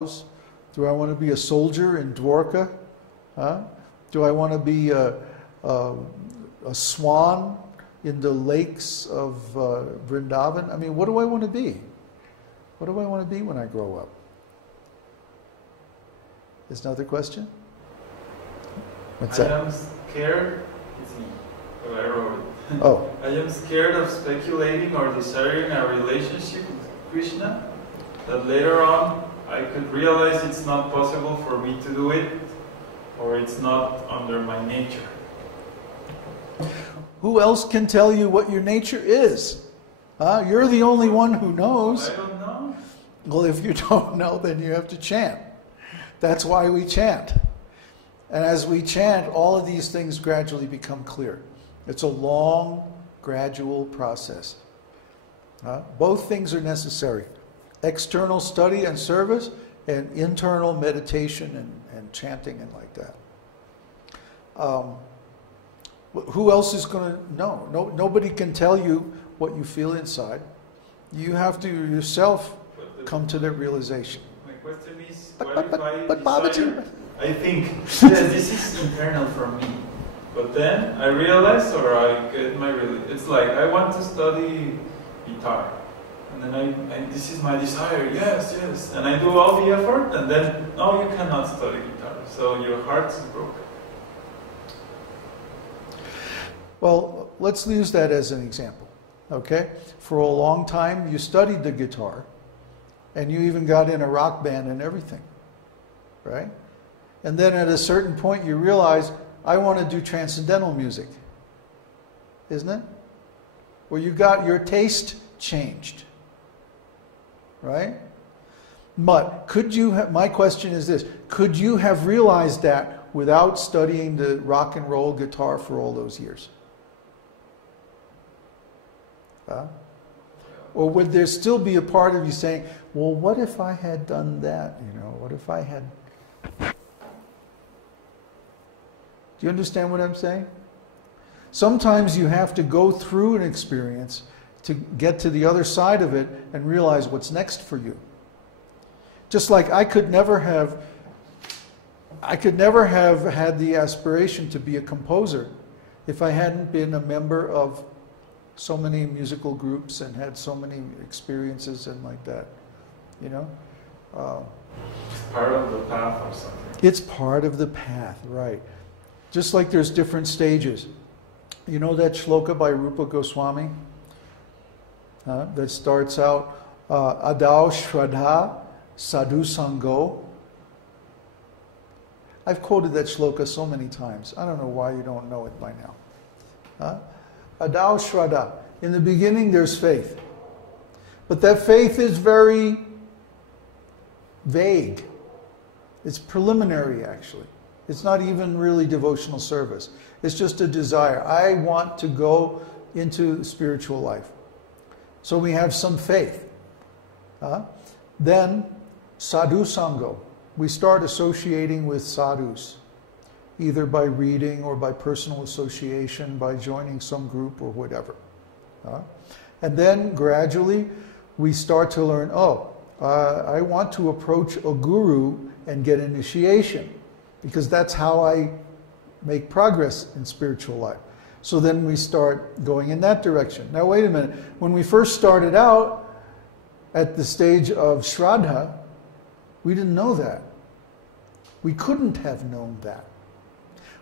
Do I want to be a soldier in Dwarka? Huh? Do I want to be a swan in the lakes of Vrindavan? I mean, what do I want to be? What do I want to be when I grow up? Is another question? What's that? I am scared. It's me. Oh, I wrote it. Oh. I am scared of speculating or desiring a relationship with Krishna, that later on I could realize it's not possible for me to do it, or it's not under my nature. Who else can tell you what your nature is? You're the only one who knows. I don't know. Well, if you don't know, then you have to chant. That's why we chant. And as we chant, all of these things gradually become clear. It's a long, gradual process. Both things are necessary. External study and service, and internal meditation and chanting and like that. Who else is going to know? Nobody can tell you what you feel inside. You have to yourself come to that realization. My question is, what if Babaji, I think, yes, this is internal from me. But then I realize, or I get it's like I want to study guitar. And then this is my desire, yes, yes. And I do all the effort, and then, no, you cannot study guitar. So your heart is broken. well, let's use that as an example, okay? For a long time, you studied the guitar, and you even got in a rock band and everything, right? And then at a certain point, you realize, I want to do transcendental music, isn't it? Well, you got your taste changed. Right? But could you have, my question is this, could you have realized that without studying the rock and roll guitar for all those years? Or would there still be a part of you saying, well, what if I had done that? You know, what if I had... Do you understand what I'm saying? Sometimes you have to go through an experience to get to the other side of it and realize what's next for you. Just like I could never have had the aspiration to be a composer if I hadn't been a member of so many musical groups and had so many experiences and like that, you know? It's part of the path or something. It's part of the path, right. Just like there's different stages. You know that shloka by Rupa Goswami? That starts out, Adao Shraddha Sadhu Sango. I've quoted that shloka so many times. I don't know why you don't know it by now. Adao Shraddha. In the beginning there's faith. But that faith is very vague. It's preliminary actually. It's not even really devotional service. It's just a desire. I want to go into spiritual life. So we have some faith. Then, sadhu sango. We start associating with sadhus, either by reading or by personal association, by joining some group or whatever. And then, gradually, we start to learn, I want to approach a guru and get initiation, because that's how I make progress in spiritual life. So then we start going in that direction. Now wait a minute. When we first started out at the stage of Shraddha, we didn't know that. We couldn't have known that.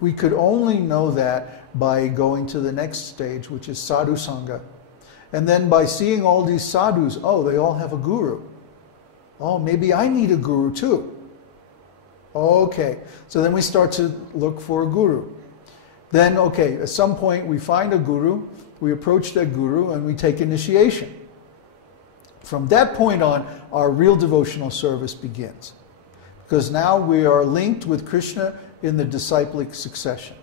We could only know that by going to the next stage, which is Sadhu Sangha. And then by seeing all these sadhus, they all have a guru. Maybe I need a guru too. Okay. So then we start to look for a guru. Then, at some point we find a guru, we approach that guru, and we take initiation. From that point on, our real devotional service begins. Because now we are linked with Krishna in the disciplic succession.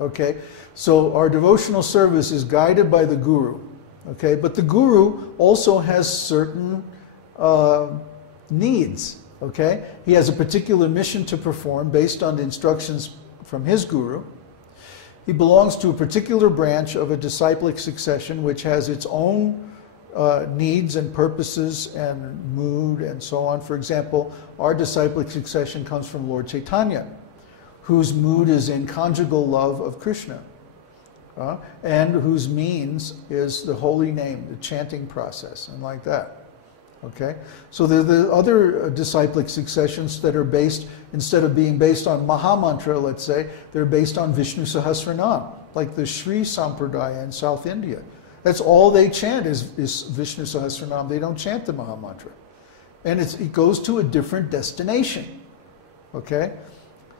Okay? So our devotional service is guided by the guru. Okay? But the guru also has certain needs. Okay? He has a particular mission to perform based on the instructions from his guru. He belongs to a particular branch of a disciplic succession which has its own needs and purposes and mood and so on. For example, our disciplic succession comes from Lord Chaitanya, whose mood is in conjugal love of Krishna, and whose means is the holy name, the chanting process, and like that. Okay? So there are the other disciplic successions that are based, instead of being based on Mahamantra, let's say, they're based on Vishnu Sahasranam, like the Sri Sampradaya in South India. That's all they chant is Vishnu Sahasranam. They don't chant the Mahamantra. And it goes to a different destination. Okay?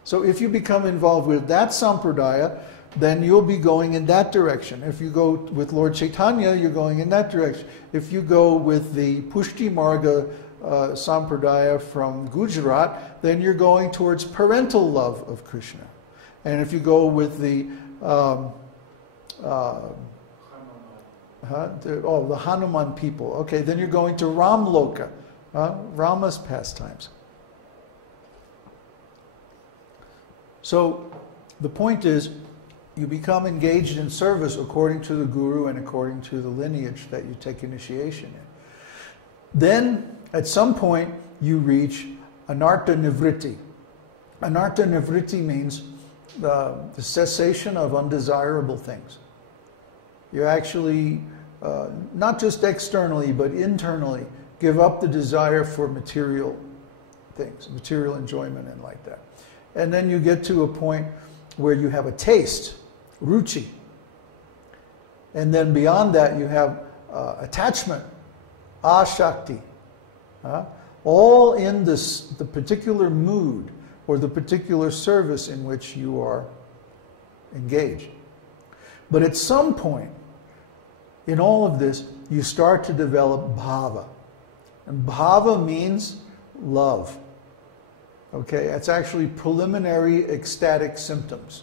So if you become involved with that Sampradaya, then you'll be going in that direction. If you go with Lord Chaitanya, you're going in that direction. If you go with the Pushti Marga Sampradaya from Gujarat, then you're going towards parental love of Krishna. And if you go with the Hanuman people, okay, then you're going to Ramloka, Rama's pastimes. So the point is, you become engaged in service according to the guru and according to the lineage that you take initiation in. Then, at some point, you reach anartha nivritti. Anartha nivritti means the cessation of undesirable things. You actually, not just externally, but internally, give up the desire for material things, material enjoyment and like that. And then you get to a point where you have a taste, ruchi. And then beyond that you have attachment, ashakti. All in the particular mood or the particular service in which you are engaged. But at some point in all of this, you start to develop bhava. And bhava means love. Okay, it's actually preliminary ecstatic symptoms.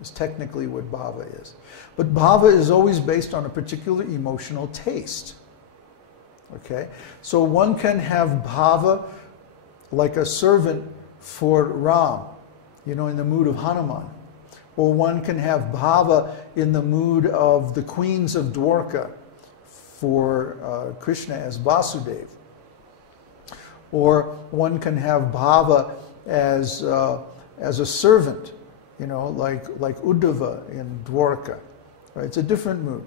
Is technically what bhava is. But bhava is always based on a particular emotional taste. Okay, so one can have bhava like a servant for Ram, you know, in the mood of Hanuman. Or one can have bhava in the mood of the queens of Dwarka for Krishna as Vasudeva. Or one can have bhava as a servant, you know, like Uddhava in Dwarka. Right? It's a different mood.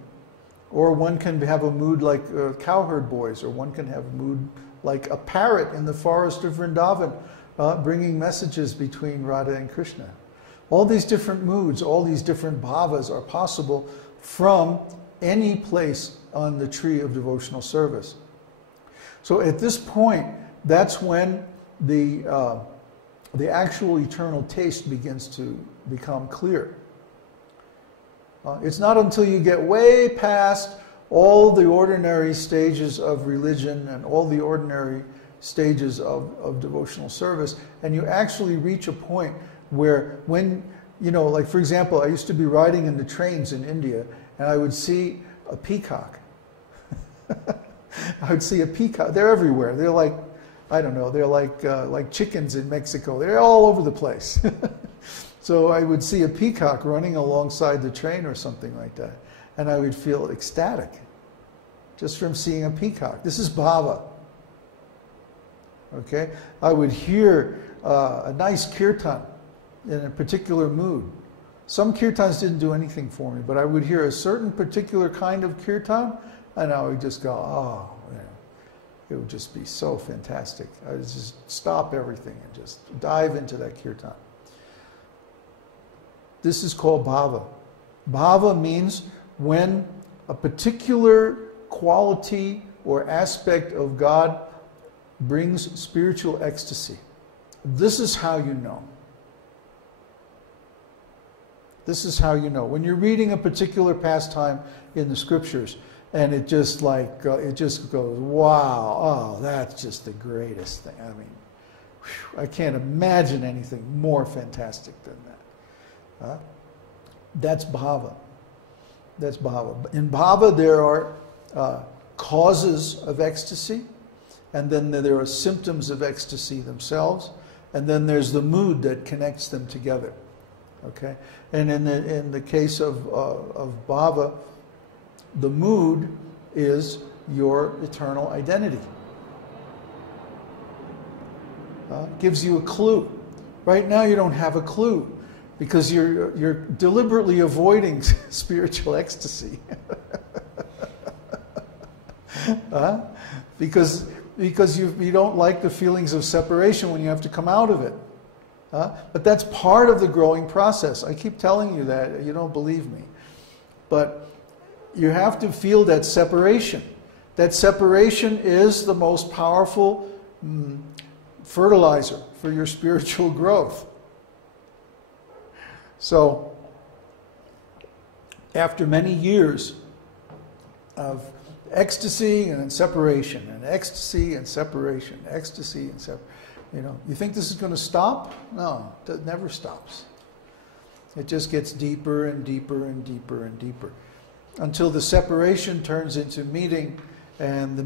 Or one can have a mood like cowherd boys, or one can have a mood like a parrot in the forest of Vrindavan, bringing messages between Radha and Krishna. All these different moods, all these different bhavas are possible from any place on the tree of devotional service. So at this point, that's when the actual eternal taste begins to become clear. It's not until you get way past all the ordinary stages of religion and all the ordinary stages of devotional service, and you actually reach a point where when, you know, like for example, I used to be riding in the trains in India, and I would see a peacock. I would see a peacock. They're everywhere. They're like, I don't know, they're like chickens in Mexico. They're all over the place. So I would see a peacock running alongside the train or something like that, and I would feel ecstatic just from seeing a peacock. This is bhava. Okay? I would hear a nice kirtan in a particular mood. Some kirtans didn't do anything for me, but I would hear a certain particular kind of kirtan, and I would just go, oh, man. It would just be so fantastic. I would just stop everything and just dive into that kirtan. This is called bhava. Bhava means when a particular quality or aspect of God brings spiritual ecstasy. This is how you know. This is how you know. When you're reading a particular pastime in the scriptures, and it just it just goes, wow, oh, that's just the greatest thing. I mean, whew, I can't imagine anything more fantastic than that. That's bhava. That's bhava. In bhava, there are causes of ecstasy, and then there are symptoms of ecstasy themselves, and then there's the mood that connects them together. Okay, and in the case of bhava, the mood is your eternal identity. Gives you a clue. Right now you don't have a clue because you're deliberately avoiding spiritual ecstasy. Because you don't like the feelings of separation when you have to come out of it. But that's part of the growing process. I keep telling you that. You don't believe me. But you have to feel that separation. That separation is the most powerful fertilizer for your spiritual growth. So, after many years of ecstasy and separation, and ecstasy and separation, ecstasy and separation, you think this is going to stop? No, it never stops. It just gets deeper and deeper and deeper and deeper until the separation turns into meeting, and the